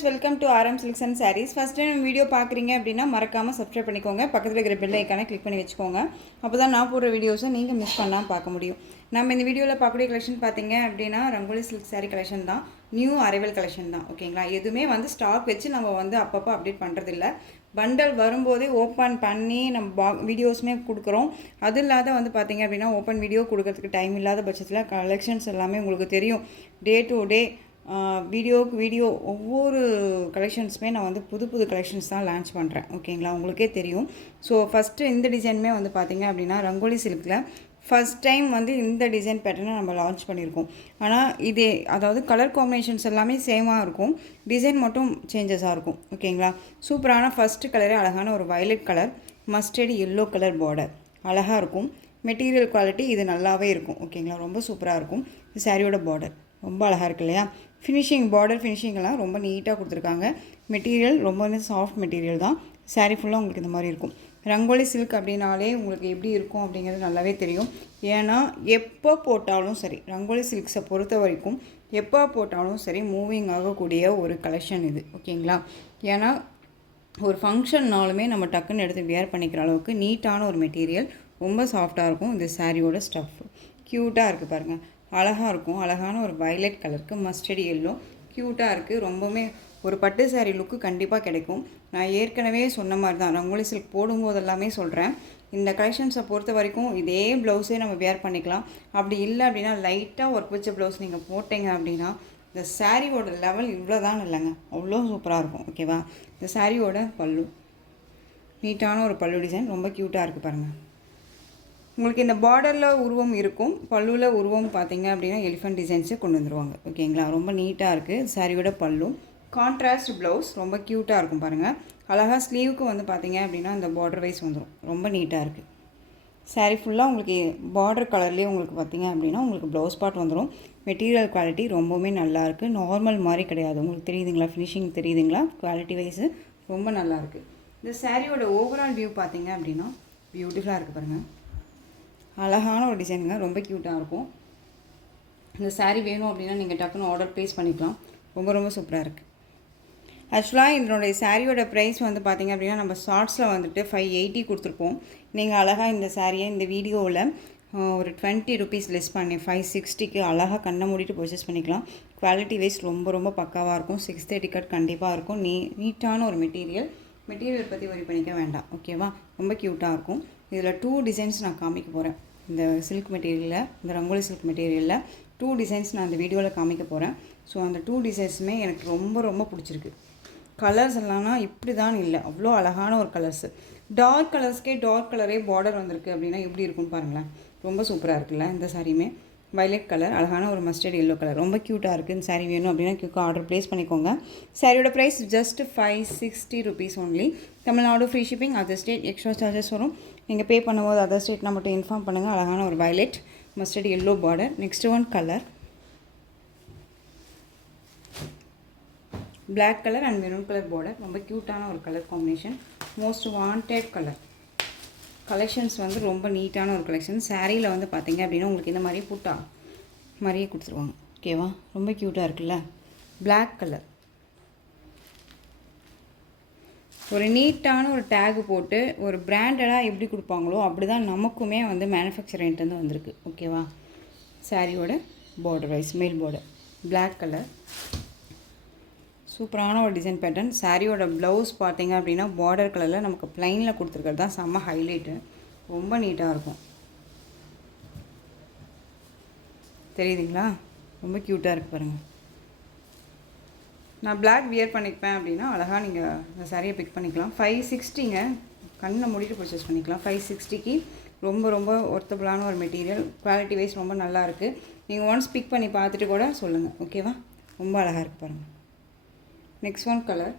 Friends, welcome to RM Silks and Sarees. First time video பார்க்குறீங்க அப்படின்னா மறக்காமல் subscribe பண்ணிக்கோங்க. பக்கத்தில் இருக்கிற பெல் ஐக்கானை கிளிக் பண்ணி வச்சுக்கோங்க. அப்போ தான் நான் போடுற வீடியோஸை நீங்கள் மிஸ் பண்ணாமல் பார்க்க முடியும். நம்ம இந்த வீடியோவில் பார்க்கக்கூடிய கலெக்ஷன் பார்த்தீங்க அப்படின்னா ரங்கோலி சில்க் சாரீ கலெக்ஷன் தான். நியூ அரைவல் கலெக்ஷன் தான். ஓகேங்களா, எதுவுமே வந்து ஸ்டாக் வச்சு நம்ம வந்து அப்பப்போ அப்டேட் பண்ணுறதில்ல. பண்டல் வரும்போதே ஓப்பன் பண்ணி நம்ம வீடியோஸுமே கொடுக்குறோம். அது இல்லாத வந்து பார்த்திங்க அப்படின்னா ஓப்பன் வீடியோ கொடுக்கறதுக்கு டைம் இல்லாத பட்சத்தில் கலெக்ஷன்ஸ் எல்லாமே உங்களுக்கு தெரியும். டே டு டே வீடியோவுக்கு வீடியோ ஒவ்வொரு கலெக்ஷன்ஸுமே நான் வந்து புது புது கலெக்ஷன்ஸ் தான் லான்ச் பண்ணுறேன். ஓகேங்களா, உங்களுக்கே தெரியும். ஸோ ஃபஸ்ட்டு இந்த டிசைனுமே வந்து பார்த்திங்க அப்படின்னா ரங்கோலி சில்கில் ஃபஸ்ட் டைம் வந்து இந்த டிசைன் பேட்டர்னை நம்ம லான்ச் பண்ணியிருக்கோம். ஆனால் இதே அதாவது கலர் காம்பினேஷன்ஸ் எல்லாமே சேமாக இருக்கும், டிசைன் மட்டும் சேஞ்சஸாக இருக்கும். ஓகேங்களா, சூப்பரான ஃபஸ்ட்டு கலரே அழகான ஒரு violet colour, mustard yellow colour border அழகாக இருக்கும். மெட்டீரியல் குவாலிட்டி இது நல்லாவே இருக்கும். ஓகேங்களா, ரொம்ப சூப்பராக இருக்கும். இது சாரியோட பார்டர் ரொம்ப அழகாக இருக்கு இல்லையா. ஃபினிஷிங் பார்டர் ஃபினிஷிங்கெல்லாம் ரொம்ப நீட்டாக கொடுத்துருக்காங்க. மெட்டீரியல் ரொம்ப சாஃப்ட் மெட்டீரியல் தான். சாரீ ஃபுல்லாக உங்களுக்கு இந்த மாதிரி இருக்கும். ரங்கோலி சில்க் அப்படின்னாலே உங்களுக்கு எப்படி இருக்கும் அப்படிங்கிறது நல்லாவே தெரியும். ஏன்னா எப்போ போட்டாலும் சரி, ரங்கோலி சில்க்ஸை பொறுத்த வரைக்கும் எப்போ போட்டாலும் சரி மூவிங் ஆகக்கூடிய ஒரு கலெக்ஷன் இது. ஓகேங்களா, ஏன்னா ஒரு ஃபங்க்ஷன்னாலுமே நம்ம டக்குன்னு எடுத்து வியர் பண்ணிக்கிற அளவுக்கு நீட்டான ஒரு மெட்டீரியல், ரொம்ப சாஃப்டாக இருக்கும். இந்த சாரியோட ஸ்டஃப் க்யூட்டாக இருக்குது பாருங்கள், அழகாக இருக்கும். அழகான ஒரு வயலட் கலருக்கு மஸ்டர்டு எல்லோ க்யூட்டாக இருக்குது. ரொம்பவுமே ஒரு பட்டு சாரீ லுக்கு கண்டிப்பாக கிடைக்கும். நான் ஏற்கனவே சொன்ன மாதிரி தான் ரங்கோலி சில்க் போடும்போதெல்லாமே சொல்கிறேன், இந்த கலெக்ஷன்ஸை பொறுத்த வரைக்கும் இதே ப்ளவுஸே நம்ம வேர் பண்ணிக்கலாம். அப்படி இல்லை அப்படின்னா லைட்டாக ஒர்க் வச்ச ப்ளவுஸ் நீங்கள் போட்டிங்க அப்படின்னா இந்த சாரியோட லெவல் இவ்வளோ தான் இல்லைங்க, அவ்வளோ சூப்பராக இருக்கும். ஓகேவா, இந்த சாரியோட பல்லு நீட்டான ஒரு பல்லு டிசைன் ரொம்ப க்யூட்டாக இருக்குது பாருங்கள். உங்களுக்கு இந்த பார்டரில் உருவம் இருக்கும், பல்லுவில் உருவம் பார்த்திங்க அப்படின்னா எலிஃபென்ட் டிசைன்ஸே கொண்டு வந்துடுவாங்க. ஓகேங்களா, ரொம்ப நீட்டாக இருக்குது. சாரியோட பல்லு கான்ட்ராஸ்ட் ப்ளவுஸ் ரொம்ப க்யூட்டாக இருக்கும் பாருங்கள். அழகாக ஸ்லீவுக்கு வந்து பார்த்திங்க அப்படின்னா இந்த பார்டர் வைஸ் வந்துடும், ரொம்ப நீட்டாக இருக்குது. சாரீ ஃபுல்லாக உங்களுக்கு பார்டர் கலர்லேயே உங்களுக்கு பார்த்திங்க அப்படின்னா உங்களுக்கு ப்ளவுஸ் பார்ட் வந்துடும். மெட்டீரியல் குவாலிட்டி ரொம்பவுமே நல்லாயிருக்கு. நார்மல் மாதிரி கிடையாது. உங்களுக்கு தெரியுதுங்களா, ஃபினிஷிங் தெரியுதுங்களா, குவாலிட்டி வைஸு ரொம்ப நல்லாயிருக்கு. இந்த சாரியோட ஓவரால் வியூ பார்த்திங்க அப்படின்னா பியூட்டிஃபுல்லாக இருக்குது பாருங்கள். அழகான ஒரு டிசைனுங்க, ரொம்ப க்யூட்டாக இருக்கும். இந்த சாரீ வேணும் அப்படின்னா நீங்கள் டக்குன்னு ஆர்டர் ப்ளேஸ் பண்ணிக்கலாம். ரொம்ப ரொம்ப சூப்பராக இருக்குது. ஆக்சுவலாக இதனுடைய சாரியோட ப்ரைஸ் வந்து பார்த்திங்க அப்படின்னா நம்ம ஷார்ட்ஸில் வந்துட்டு 580 கொடுத்துருப்போம். நீங்கள் அழகாக இந்த சாரியை இந்த வீடியோவில் ஒரு 20 ருபீஸ் லெஸ் பண்ணி 560க்கு அழகாக கண்ணை மூடிட்டு பர்ச்சேஸ் பண்ணிக்கலாம். குவாலிட்டி வைஸ் ரொம்ப ரொம்ப பக்காவாக இருக்கும். 630 கட் கண்டிப்பாக இருக்கும். நீட்டான ஒரு மெட்டீரியல் பற்றி ஒரி பண்ணிக்க வேண்டாம். ஓகேவா, ரொம்ப க்யூட்டாக இருக்கும். இதில் 2 டிசைன்ஸ் நான் காமிக்க போகிறேன். இந்த சில்க் மெட்டீரியலில், இந்த ரங்கோலி சில்க் மெட்டீரியலில் 2 டிசைன்ஸ் நான் இந்த வீடியோவில் காமிக்க போகிறேன். ஸோ அந்த 2 டிசைன்ஸுமே எனக்கு ரொம்ப ரொம்ப பிடிச்சிருக்கு. கலர்ஸ் எல்லாம்னா இப்படி தான் இல்லை, அவ்வளோ அழகான ஒரு கலர்ஸு. டார்க் கலர்ஸ்க்கே டார்க் கலரே பார்டர் வந்திருக்கு அப்படின்னா எப்படி இருக்குன்னு பாருங்களேன், ரொம்ப சூப்பராக இருக்குல்ல. இந்த சாரியுமே வயலட் கலர், அழகான ஒரு மஸ்டர்ட் எல்லோ கலர், ரொம்ப க்யூட்டாக இருக்குது. இந்த சாரீ வேணும் அப்படின்னா க்யூக்காக ஆர்டர் ப்ளேஸ் பண்ணிக்கோங்க. சாரியோட price just 560 rupees only. Tamil Nadu free shipping, other state extra charges வரும். நீங்கள் பே பண்ணும்போது அதர் ஸ்டேட்னா மட்டும் இன்ஃபார்ம் பண்ணுங்கள். அழகான ஒரு violet mustard yellow border. Next one colour black colour and maroon colour border, ரொம்ப க்யூட்டான ஒரு colour combination. Most wanted colour. Collections வந்து ரொம்ப நீட்டான ஒரு கலெக்ஷன். சாரியில் வந்து பார்த்திங்க அப்படின்னா உங்களுக்கு இந்த மாதிரி புட்டா மாதிரியே கொடுத்துருவாங்க. ஓகேவா, ரொம்ப க்யூட்டாக இருக்குல்ல. பிளாக் கலர் ஒரு நீட்டான ஒரு டேகு போட்டு ஒரு பிராண்டடாக எப்படி கொடுப்பாங்களோ அப்படி தான் நமக்குமே வந்து மேனுஃபேக்சரிங்லேருந்து வந்திருக்கு. ஓகேவா, சாரியோட பார்டர் வைஸ் மேல் பார்டர் பிளாக் கலர், சூப்பரான ஒரு டிசைன் பேட்டர்ன். சாரியோட ப்ளவுஸ் பார்த்திங்க அப்படின்னா பார்டர் கலரில் நமக்கு ப்ளைனில் கொடுத்துருக்கிறது தான் செம்ம ஹைலைட்டு, ரொம்ப நீட்டாக இருக்கும். தெரியுதுங்களா, ரொம்ப க்யூட்டாக இருக்குது பாருங்கள். நான் பிளாக் வியர் பண்ணிப்பேன் அப்படின்னா அழகாக நீங்கள் இந்த சாரியை பிக் பண்ணிக்கலாம். 560ங்க, கண்ணை மூடிட்டு பர்ச்சேஸ் பண்ணிக்கலாம். 560க்கு ரொம்ப ரொம்ப ஒர்த்தபுளான ஒரு மெட்டீரியல், குவாலிட்டி வைஸ் ரொம்ப நல்லா இருக்குது. நீங்கள் ஒன்ஸ் பிக் பண்ணி பார்த்துட்டு கூட சொல்லுங்கள். ஓகேவா, ரொம்ப அழகாக இருக்குது பாருங்கள். Next one colour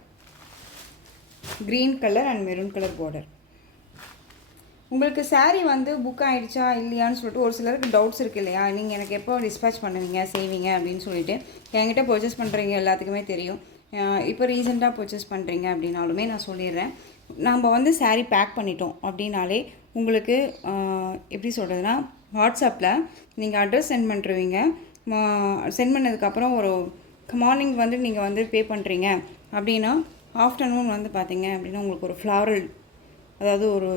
green colour and maroon colour border. உங்களுக்கு சாரீ வந்து புக் ஆகிடுச்சா இல்லையான்னு சொல்லிட்டு ஒரு சிலருக்கு டவுட்ஸ் இருக்குது இல்லையா. நீங்கள் எனக்கு எப்போ டிஸ்பேச் பண்ணுவீங்க செய்வீங்க அப்படின்னு சொல்லிட்டு என்கிட்ட பர்ச்சேஸ் பண்ணுறீங்க எல்லாத்துக்குமே தெரியும். இப்போ ரீசெண்டாக பர்ச்சேஸ் பண்ணுறீங்க அப்படின்னாலுமே நான் சொல்லிடுறேன், நம்ம வந்து சாரீ பேக் பண்ணிட்டோம் அப்படின்னாலே உங்களுக்கு எப்படி சொல்கிறதுனா வாட்ஸ்அப்பில் நீங்கள் அட்ரஸ் சென்ட் பண்ணுறீங்க. சென்ட் பண்ணதுக்கப்புறம் ஒரு மார்னிங் வந்து நீங்கள் வந்து பே பண்ணுறீங்க, அப்படின்னா ஆஃப்டர்நூன் வந்து பார்த்திங்க அப்படின்னா உங்களுக்கு ஒரு ஃப்ளாரல், அதாவது ஒரு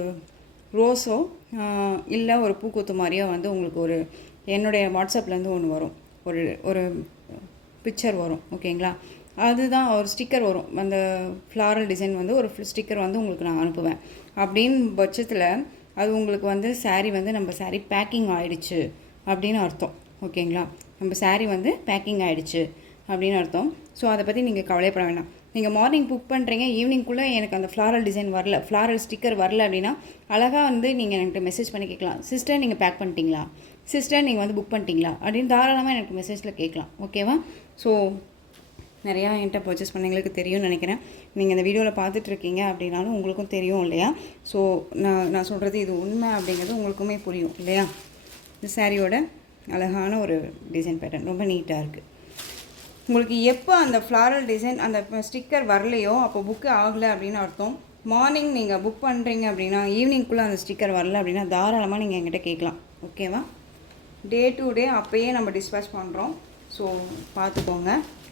ரோஸோ இல்லை ஒரு பூக்கொத்து மாதிரியோ வந்து உங்களுக்கு ஒரு என்னுடைய வாட்ஸ்அப்லேருந்து ஒன்று வரும், ஒரு ஒரு பிக்சர் வரும். ஓகேங்களா? அதுதான் ஒரு ஸ்டிக்கர் வரும். அந்த ஃப்ளாரல் டிசைன் வந்து ஒரு ஸ்டிக்கர் வந்து உங்களுக்கு நான் அனுப்புவேன். அப்படின்னு பட்சத்தில் அது உங்களுக்கு வந்து சாரீ வந்து நம்ம சாரீ பேக்கிங் ஆகிடுச்சு அப்படின்னு அர்த்தம். ஓகேங்களா? நம்ம சாரீ வந்து பேக்கிங் ஆகிடுச்சு அப்படின்னு அர்த்தம். ஸோ அதை பற்றி நீங்கள் கவலைப்பட வேண்டாம். நீங்கள் மார்னிங் புக் பண்ணுறீங்க, ஈவினிங்குள்ளே எனக்கு அந்த ஃப்ளாரல் டிசைன் வரல, ஃப்ளாரல் ஸ்டிக்கர் வரல அப்படின்னா அழகாக வந்து நீங்கள் என்கிட்ட மெசேஜ் பண்ணி கேட்கலாம். சிஸ்டர் நீங்கள் பேக் பண்ணிட்டீங்களா, சிஸ்டர் நீங்கள் வந்து புக் பண்ணிட்டீங்களா அப்படின்னு தாராளமாக எனக்கு மெசேஜில் கேட்கலாம். ஓகேவா? ஸோ நிறையா என்கிட்ட பர்ச்சேஸ் பண்ணவங்களுக்கு தெரியும்னு நினைக்கிறேன். நீங்கள் இந்த வீடியோவில் பார்த்துட்ருக்கீங்க அப்படின்னாலும் உங்களுக்கும் தெரியும் இல்லையா? ஸோ நான் சொல்கிறது இது உண்மை அப்படிங்கிறது உங்களுக்குமே புரியும் இல்லையா? இந்த சாரியோட அழகான ஒரு டிசைன் பேட்டர்ன் ரொம்ப நீட்டாக இருக்குது. உங்களுக்கு எப்போ அந்த ஃப்ளாரல் டிசைன் அந்த ஸ்டிக்கர் வரலையோ அப்போ புக்கு ஆகலை அப்படின்னு அர்த்தம். மார்னிங் நீங்கள் புக் பண்ணுறீங்க அப்படின்னா ஈவினிங்குள்ளே அந்த ஸ்டிக்கர் வரல அப்படின்னா தாராளமாக நீங்கள் என்கிட்ட கேட்கலாம். ஓகேவா? டே டு டே அப்போயே நம்ம டிஸ்பேச் பண்ணுறோம். ஸோ பார்த்துக்கோங்க.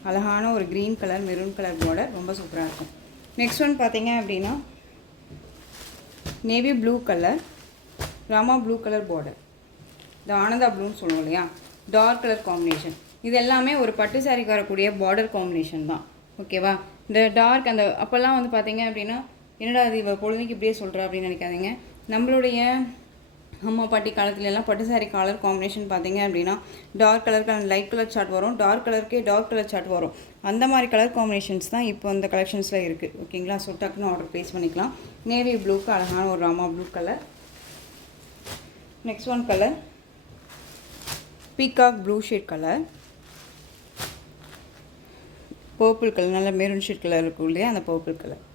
அழகான ஒரு green colour maroon colour border ரொம்ப சூப்பராக இருக்கும். நெக்ஸ்ட் ஒன் பார்த்தீங்க அப்படின்னா navy blue colour, Rama blue colour border, இந்த ஆனந்தா ப்ளூன்னு சொல்லுவோம் இல்லையா, டார்க் கலர் காம்பினேஷன். இது எல்லாமே ஒரு பட்டு சாரிக்கு வரக்கூடிய பார்டர் காம்பினேஷன் தான். ஓகேவா? இந்த டார்க் அந்த அப்போல்லாம் வந்து பார்த்தீங்க அப்படின்னா என்னடா அது இவ பொழுதுக்கு இப்படியே சொல்கிறா அப்படின்னு நினைக்காதீங்க. நம்மளுடைய அம்மா பாட்டி காலத்துலலாம் பட்டு சாரி கலர் காம்பினேஷன் பார்த்தீங்க அப்படின்னா டார்க் கலருக்கு அந்த லைட் கலர் சார்ட் வரும், டார்க் கலருக்கே டார்க் கலர் சார்ட் வரும். அந்த மாதிரி கலர் காம்பினேஷன்ஸ் தான் இப்போ அந்த கலெக்ஷன்ஸில் இருக்குது. ஓகேங்களா? ஸோ டக்குன்னு ஆர்டர் ப்ளேஸ் பண்ணிக்கலாம். நேவி ப்ளூக்கு அழகான ஒரு Rama blue colour. Next one colour peacock blue shade colour, purple colour, நல்ல மெரூன் ஷேட் கலர் இருக்கும் இல்லையா, அந்த பர்பிள் கலர்.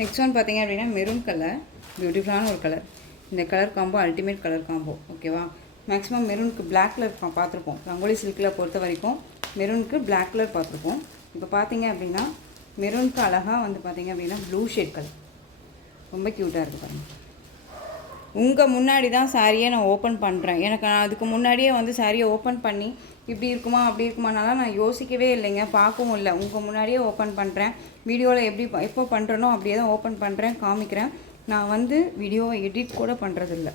நெக்ஸ்ட் ஒன் பார்த்தீங்க அப்படின்னா மெரூன் கலர், பியூட்டிஃபுல்லான ஒரு கலர். இந்த colour combo ultimate colour combo. ஓகேவா? மேக்ஸிமம் மெரூனுக்கு பிளாக் கலர் பார்த்துருப்போம். ரங்கோலி சில்கில் பொறுத்த வரைக்கும் மெரூனுக்கு பிளாக் கலர் பார்த்துருப்போம். இப்போ பார்த்தீங்க அப்படின்னா மெரூனுக்கு அழகாக வந்து பார்த்தீங்க அப்படின்னா ப்ளூ ஷேட் கலர் ரொம்ப க்யூட்டாக இருக்குது பாருங்கள். உங்கள் முன்னாடி தான் சாரியை நான் ஓப்பன் பண்ணுறேன். எனக்கு நான் அதுக்கு முன்னாடியே வந்து சாரியை ஓப்பன் பண்ணி இப்படி இருக்குமா அப்படி இருக்குமானாலாம் நான் யோசிக்கவே இல்லைங்க, பார்க்கவும் இல்லை. உங்கள் முன்னாடியே ஓப்பன் பண்ணுறேன். வீடியோவில் எப்படி எப்போ பண்ணுறனோ அப்படியே தான் ஓப்பன் பண்ணுறேன், காமிக்கிறேன். நான் வந்து வீடியோவை எடிட் கூட பண்ணுறதில்ல,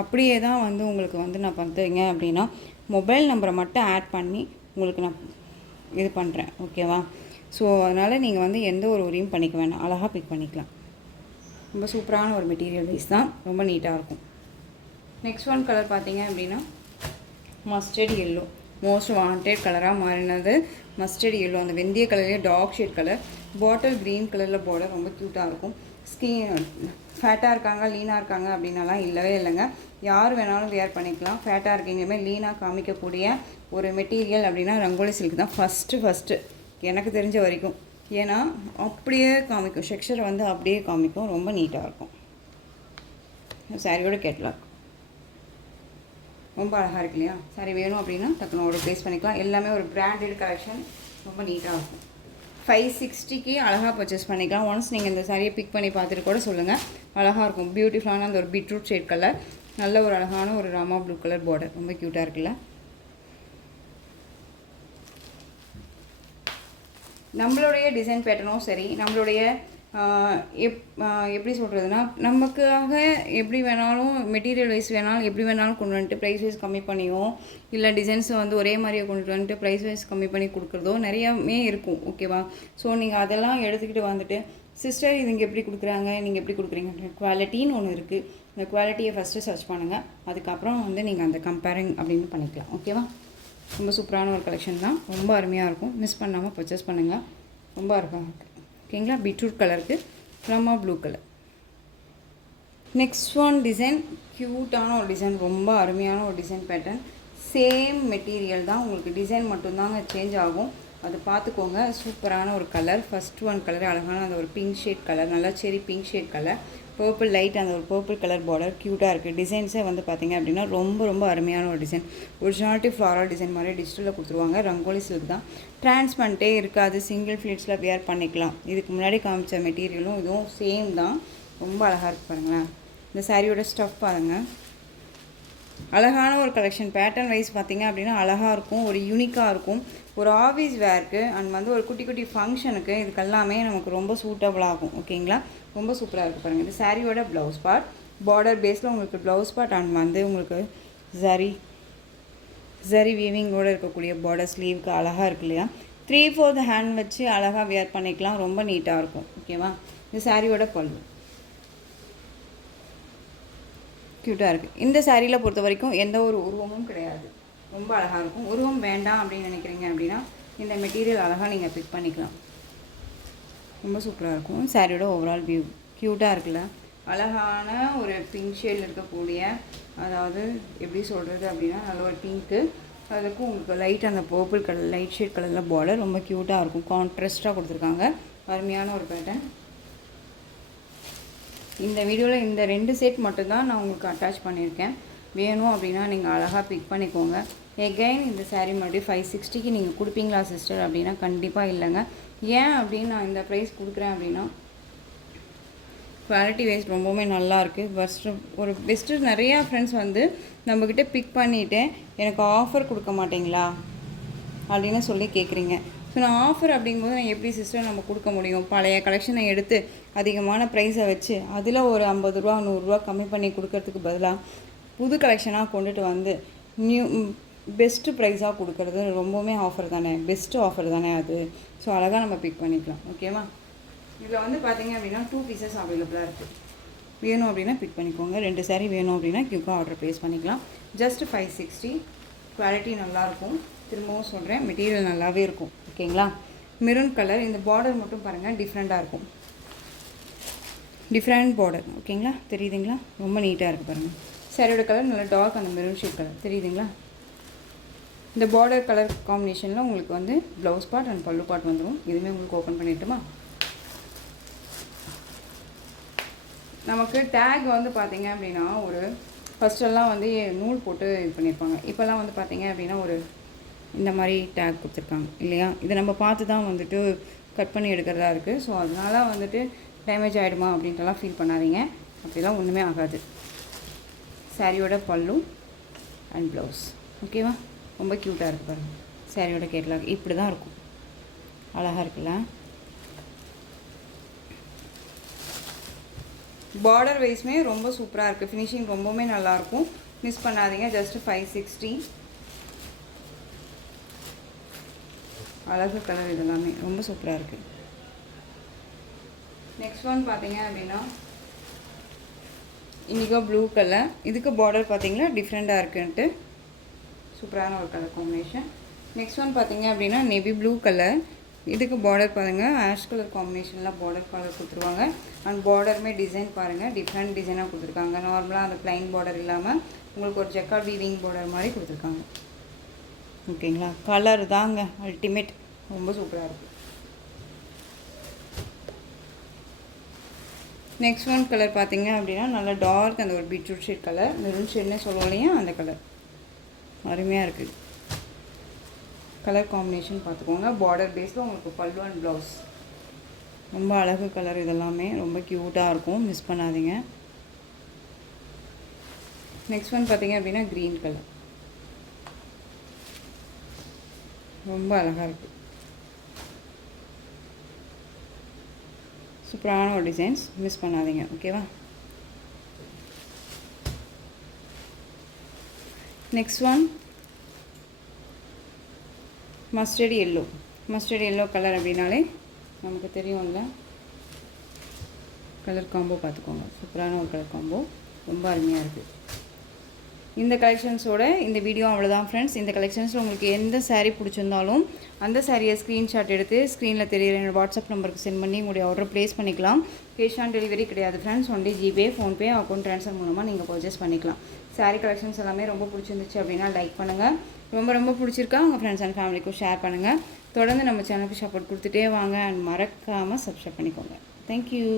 அப்படியே தான் வந்து உங்களுக்கு வந்து நான் பார்த்தீங்க அப்படின்னா மொபைல் நம்பரை மட்டும் ஆட் பண்ணி உங்களுக்கு நான் இது பண்ணுறேன். ஓகேவா? ஸோ அதனால் நீங்கள் வந்து எந்த ஒரு உரியும் பண்ணிக்க வேணாம், அழகாக பிக் பண்ணிக்கலாம். ரொம்ப சூப்பரான ஒரு மெட்டீரியல் வைஸ் தான், ரொம்ப நீட்டாக இருக்கும். நெக்ஸ்ட் ஒன் கலர் பார்த்தீங்க அப்படின்னா மஸ்டர்ட் எல்லோ, மோஸ்ட் வாண்டட் கலராக மாறினது மஸ்டர்ட் எல்லோ. அந்த வெந்தய கலர்லேயே dark shade colour, bottle green கலரில் பார்டர் ரொம்ப க்யூட்டாக இருக்கும். ஸ்கின் ஃபேட்டாக இருக்காங்க லீனாக இருக்காங்க அப்படின்னாலாம் இல்லவே இல்லைங்க, யார் வேணாலும் வேர் பண்ணிக்கலாம். ஃபேட்டாக இருக்கீங்களுமே லீனாக காமிக்கக்கூடிய ஒரு மெட்டீரியல் அப்படின்னா ரங்கோலி சில்க் தான் ஃபஸ்ட்டு எனக்கு தெரிஞ்ச வரைக்கும். ஏன்னா அப்படியே காமிக்கும், செக்ஷர் வந்து அப்படியே காமிக்கும், ரொம்ப நீட்டாக இருக்கும். சாரியோட கேட்லாக் ரொம்ப அழகாக இருக்கு இல்லையா? சாரி வேணும் அப்படின்னா டக்குனு ஒரு ப்ளேஸ் பண்ணிக்கலாம். எல்லாமே ஒரு பிராண்டட் கலெக்ஷன், ரொம்ப நீட்டாக இருக்கும். 560க்கு அழகாக பர்ச்சேஸ் பண்ணிக்கலாம். ஒன்ஸ் நீங்கள் இந்த சாரியை பிக் பண்ணி பார்த்துட்டு கூட சொல்லுங்கள், அழகாக இருக்கும். பியூட்டிஃபுல்லான அந்த ஒரு பீட்ரூட் ஷேட் கலர், நல்ல ஒரு அழகான ஒரு ராமா ப்ளூ கலர் பார்டர், ரொம்ப க்யூட்டாக இருக்குல்ல? நம்மளுடைய டிசைன் பேட்டர்னும் சரி, நம்மளுடைய எப்படி சொல்கிறதுனா நமக்காக எப்படி வேணாலும் மெட்டீரியல் வைஸ் வேணாலும் எப்படி வேணாலும் கொண்டு வந்துட்டு ப்ரைஸ் வைஸ் கம்மி பண்ணியோ இல்லை டிசைன்ஸை வந்து ஒரே மாதிரியே கொண்டுட்டு வந்துட்டு ப்ரைஸ் வைஸ் கம்மி பண்ணி கொடுக்குறதோ நிறையாவே இருக்கும். ஓகேவா? ஸோ நீங்கள் அதெல்லாம் எடுத்துக்கிட்டு வந்துட்டு சிஸ்டர் இது இங்கே எப்படி கொடுக்குறாங்க, நீங்கள் எப்படி கொடுக்குறீங்க, குவாலிட்டின்னு ஒன்று இருக்குது. அந்த குவாலிட்டியை ஃபஸ்ட்டு சர்ச் பண்ணுங்கள், அதுக்கப்புறம் வந்து நீங்கள் அந்த கம்பேரிங் அப்படின்னு பண்ணிக்கலாம். ஓகேவா? ரொம்ப சூப்பரான ஒரு கலெக்ஷன் தான், ரொம்ப அருமையாக இருக்கும். மிஸ் பண்ணாமல் பர்ச்சேஸ் பண்ணுங்கள், ரொம்ப அருமையாக இருக்குது. ஓகேங்களா? பீட்ரூட் கலருக்கு Rama blue colour. Next one design க்யூட்டான ஒரு டிசைன், ரொம்ப அருமையான ஒரு டிசைன் பேட்டர்ன். சேம் மெட்டீரியல் தான், உங்களுக்கு டிசைன் மட்டும்தாங்க சேஞ்ச் ஆகும், அது பார்த்துக்கோங்க. சூப்பரான ஒரு கலர். ஃபஸ்ட் ஒன் கலர் அழகான அந்த ஒரு பிங்க் ஷேட் கலர், நல்லா செரி pink shade colour, purple light அந்த ஒரு பர்பிள் கலர் பார்டர், க்யூட்டாக இருக்குது. டிசைன்ஸே வந்து பார்த்திங்க அப்படின்னா ரொம்ப ரொம்ப அருமையான ஒரு டிசைன். ஒரிஜினாலிட்டி ஃப்ளாரல் டிசைன் மாதிரி டிஜிட்டலில் கொடுத்துருவாங்க. ரங்கோலி சில்க் தான், டிரான்ஸ்பரண்ட்டே இருக்காது, சிங்கிள் ஃப்ளீட்ஸில் வேர் பண்ணிக்கலாம். இதுக்கு முன்னாடி காமிச்ச மெட்டீரியலும் இதுவும் சேம் தான், ரொம்ப அழகாக இருக்குது பாருங்களேன். இந்த சாரியோட ஸ்டஃப் பாருங்கள், அழகான ஒரு கலெக்ஷன். பேட்டர்ன் வைஸ் பார்த்திங்க அப்படின்னா அழகாக இருக்கும், ஒரு யூனிக்காக இருக்கும். ஒரு ஆஃபீஸ் வேர்க்கு அண்ட் வந்து ஒரு குட்டி குட்டி ஃபங்க்ஷனுக்கு இதுக்கெல்லாமே நமக்கு ரொம்ப சூட்டபுளாகும். ஓகேங்களா, ரொம்ப சூப்பராக இருக்குது பாருங்கள். இந்த சாரியோட ப்ளவுஸ் பார்ட் பார்டர் பேஸில் உங்களுக்கு ப்ளவுஸ் பார்ட் அண்ட் வந்து உங்களுக்கு ஜரி வீவிங்கோடு இருக்கக்கூடிய பார்டர் ஸ்லீவுக்கு அழகாக இருக்கு இல்லையா. 3/4 ஹேண்ட் வச்சு அழகாக வியர் பண்ணிக்கலாம், ரொம்ப நீட்டாக இருக்கும். ஓகேவா, இந்த சாரியோட பல்லு க்யூட்டாக இருக்குது. இந்த சாரியில் பொறுத்த வரைக்கும் எந்த ஒரு உருவமும் கிடையாது, ரொம்ப அழகாக இருக்கும். உருவம் வேண்டாம் அப்படின்னு நினைக்கிறீங்க அப்படின்னா இந்த மெட்டீரியல் அழகாக நீங்கள் பிக் பண்ணிக்கலாம், ரொம்ப சூப்பராக இருக்கும். சாரியோட ஓவரால் வியூ க்யூட்டாக இருக்குல்ல, அழகான ஒரு பிங்க் ஷேடில் இருக்கக்கூடிய, அதாவது எப்படி சொல்கிறது அப்படின்னா நல்ல ஒரு பிங்க்கு, அதுக்கும் உங்களுக்கு லைட் அந்த பர்பிள் கலர் லைட் ஷேட் கலரில் பார்டர் ரொம்ப க்யூட்டாக இருக்கும். கான்ட்ராஸ்ட்டாக கொடுத்துருக்காங்க, அருமையான ஒரு பேட்டர்ன். இந்த வீடியோவில் இந்த 2 செட் மட்டும்தான் நான் உங்களுக்கு அட்டாச் பண்ணியிருக்கேன். வேணும் அப்படின்னா நீங்கள் அழகாக பிக் பண்ணிக்கோங்க. எகைன் இந்த சாரீ மறுபடியும் 560க்கு நீங்கள் கொடுப்பீங்களா சிஸ்டர் அப்படின்னா கண்டிப்பாக இல்லைங்க. ஏன் அப்படின்னு நான் இந்த ப்ரைஸ் கொடுக்குறேன் அப்படின்னா குவாலிட்டி வைஸ் ரொம்பவுமே நல்லாயிருக்கு. பெஸ்ட்டு நிறையா ஃப்ரெண்ட்ஸ் வந்து நம்மக்கிட்ட பிக் பண்ணிவிட்டு எனக்கு ஆஃபர் கொடுக்க மாட்டிங்களா அப்படின்னு சொல்லி கேட்குறீங்க. ஸோ நான் ஆஃபர் அப்படிங்கும்போது நான் எப்படி சிஸ்டர் நம்ம கொடுக்க முடியும்? பழைய கலெக்ஷனை எடுத்து அதிகமான ப்ரைஸை வச்சு அதில் ஒரு 50 ரூபா 100 ரூபா கம்மி பண்ணி கொடுக்கறதுக்கு பதிலாக புது கலெக்ஷனாக கொண்டுட்டு வந்து பெஸ்ட்டு ப்ரைஸாக கொடுக்கறது ரொம்பவுமே ஆஃபர் தானே, பெஸ்ட்டு ஆஃபர் தானே அது. ஸோ அழகாக நம்ம பிக் பண்ணிக்கலாம். ஓகேவா, இதில் வந்து பார்த்திங்க அப்படின்னா 2 பீசஸ் அவைலபிளாக இருக்குது. வேணும் அப்படின்னா பிக் பண்ணிக்கோங்க. 2 சாரீ வேணும் அப்படின்னா கியூக்காக ஆர்டர் ப்ளேஸ் பண்ணிக்கலாம். ஜஸ்ட் 560. குவாலிட்டி நல்லாயிருக்கும், திரும்பவும் சொல்கிறேன், மெட்டீரியல் நல்லாவே இருக்கும். ஓகேங்களா, மெரூன் கலர். இந்த பார்டர் மட்டும் பாருங்கள் டிஃப்ரெண்ட்டாக இருக்கும், டிஃப்ரெண்ட் பார்டர். ஓகேங்களா, தெரியுதுங்களா, ரொம்ப நீட்டாக இருக்குது பாருங்கள். சாரியோட கலர் நல்லா டார்க் அந்த மெரூன் ஷேட் கலர் தெரியுதுங்களா. இந்த பார்டர் கலர் காம்பினேஷனில் உங்களுக்கு வந்து ப்ளவுஸ் பார்ட் அண்ட் பல்லு பார்ட் வந்துடும். இதுவுமே உங்களுக்கு ஓப்பன் பண்ணிட்டுமா. நமக்கு டேக் வந்து பார்த்திங்க அப்படின்னா ஒரு ஃபஸ்ட்டெல்லாம் வந்து நூல் போட்டு இது பண்ணியிருப்பாங்க. இப்போல்லாம் வந்து பார்த்திங்க அப்படின்னா ஒரு இந்த மாதிரி டேக் கொடுத்துருக்காங்க இல்லையா. இதை நம்ம பார்த்து தான் வந்துட்டு கட் பண்ணி எடுக்கிறதா இருக்குது. ஸோ அதனால வந்துட்டு டேமேஜ் ஆகிடுமா அப்படின்ட்டுலாம் ஃபீல் பண்ணாதீங்க, அப்படிலாம் ஒன்றுமே ஆகாது. சாரியோட பல்லு அண்ட் ப்ளவுஸ் ஓகேவா, ரொம்ப க்யூட்டாக இருக்குது பாருங்கள். சாரியோட கேட்லாக் இப்படி தான் இருக்கும், அழகாக இருக்குல்ல. பார்டர் வைஸ்மே ரொம்ப சூப்பராக இருக்குது, ஃபினிஷிங் ரொம்பவுமே நல்லாயிருக்கும், மிஸ் பண்ணாதீங்க. ஜஸ்ட்டு 560. அழகு கலர், இதெல்லாமே ரொம்ப சூப்பராக இருக்குது. நெக்ஸ்ட் ஒன் பார்த்தீங்க அப்படின்னா இண்டிகோ ப்ளூ கலர். இதுக்கு பார்டர் பார்த்தீங்கன்னா டிஃப்ரெண்ட்டாக இருக்குன்ட்டு சூப்பரான ஒரு கலர் காம்பினேஷன். நெக்ஸ்ட் ஒன் பார்த்தீங்க அப்படின்னா நேவி ப்ளூ கலர். இதுக்கு பார்டர் பாருங்கள் ஆஷ் கலர் காம்பினேஷனில் பார்டர் கலர் கொடுத்துருவாங்க. அண்ட் பார்டருமே டிசைன் பாருங்கள் டிஃப்ரெண்ட் டிசைனாக கொடுத்துருக்காங்க. நார்மலாக அந்த ப்ளைன் பார்டர் இல்லாமல் உங்களுக்கு ஒரு ஜக்கார்ட் வீவிங் பார்டர் மாதிரி கொடுத்துருக்காங்க. ஓகேங்களா, கலர் தாங்க அல்டிமேட், ரொம்ப சூப்பராக இருக்குது. நெக்ஸ்ட் ஒன் கலர் பார்த்தீங்க அப்படின்னா நல்லா டார்க் அந்த ஒரு பீட்ரூட் ஷேட் கலர், மெரூன் ஷேட்னே சொல்லுவோம் இல்லையா, அந்த கலர் அருமையாக இருக்குது. கலர் காம்பினேஷன் பார்த்துக்கோங்க. பார்டர் பேஸில் உங்களுக்கு பல்லு அண்ட் ப்ளவுஸ் ரொம்ப அழகு கலர், இதெல்லாமே ரொம்ப க்யூட்டாக இருக்கும், மிஸ் பண்ணாதீங்க. நெக்ஸ்ட் ஒன் பார்த்தீங்க அப்படின்னா க்ரீன் கலர், ரொம்ப அழகாக இருக்குது, சூப்பரான ஒரு டிசைன்ஸ், மிஸ் பண்ணாதீங்க. ஓகேவா, next one mustard yellow. Mustard yellow colour அப்படின்னாலே நமக்கு தெரியும்ல, கலர் காம்போ பார்த்துக்கோங்க, சூப்பரான ஒரு கலர் காம்போ, ரொம்ப அருமையாக இருக்குது. இந்த கலெக்ஷன்ஸோட இந்த வீடியோ அவ்வளோதான் ஃப்ரெண்ட்ஸ். இந்த கலெக்ஷன்ஸில் உங்களுக்கு எந்த சாரீ பிடிச்சிருந்தாலும் அந்த சாரியை ஸ்க்ரீன்ஷாட் எடுத்து ஸ்க்ரீனில் தெரியுற என்னோடய வாட்ஸ்அப் நம்பருக்கு சென்ட் பண்ணி உங்களுடைய ஆர்டர் ப்ளேஸ் பண்ணிக்கலாம். கேஷ் ஆன் டெலிவரி கிடையாது friends, only GPay, PhonePe, account transfer மூலமாக நீங்கள் பர்ச்சேஸ் பண்ணிக்கலாம். சாரீ கலெக்ஷன்ஸ் எல்லாமே ரொம்ப பிடிச்சிருந்துச்சு அப்படின்னா லைக் பண்ணுங்கள். ரொம்ப பிடிச்சிருக்கா உங்கள் ஃப்ரெண்ட்ஸ் அண்ட் ஃபேமிலிக்கும் ஷேர் பண்ணுங்கள். தொடர்ந்து நம்ம சேனலுக்கு சப்போர்ட் கொடுத்துட்டே வாங்க அண்ட் மறக்காமல் சப்ஸ்கிரைப் பண்ணிக்கோங்க. தேங்க்யூ.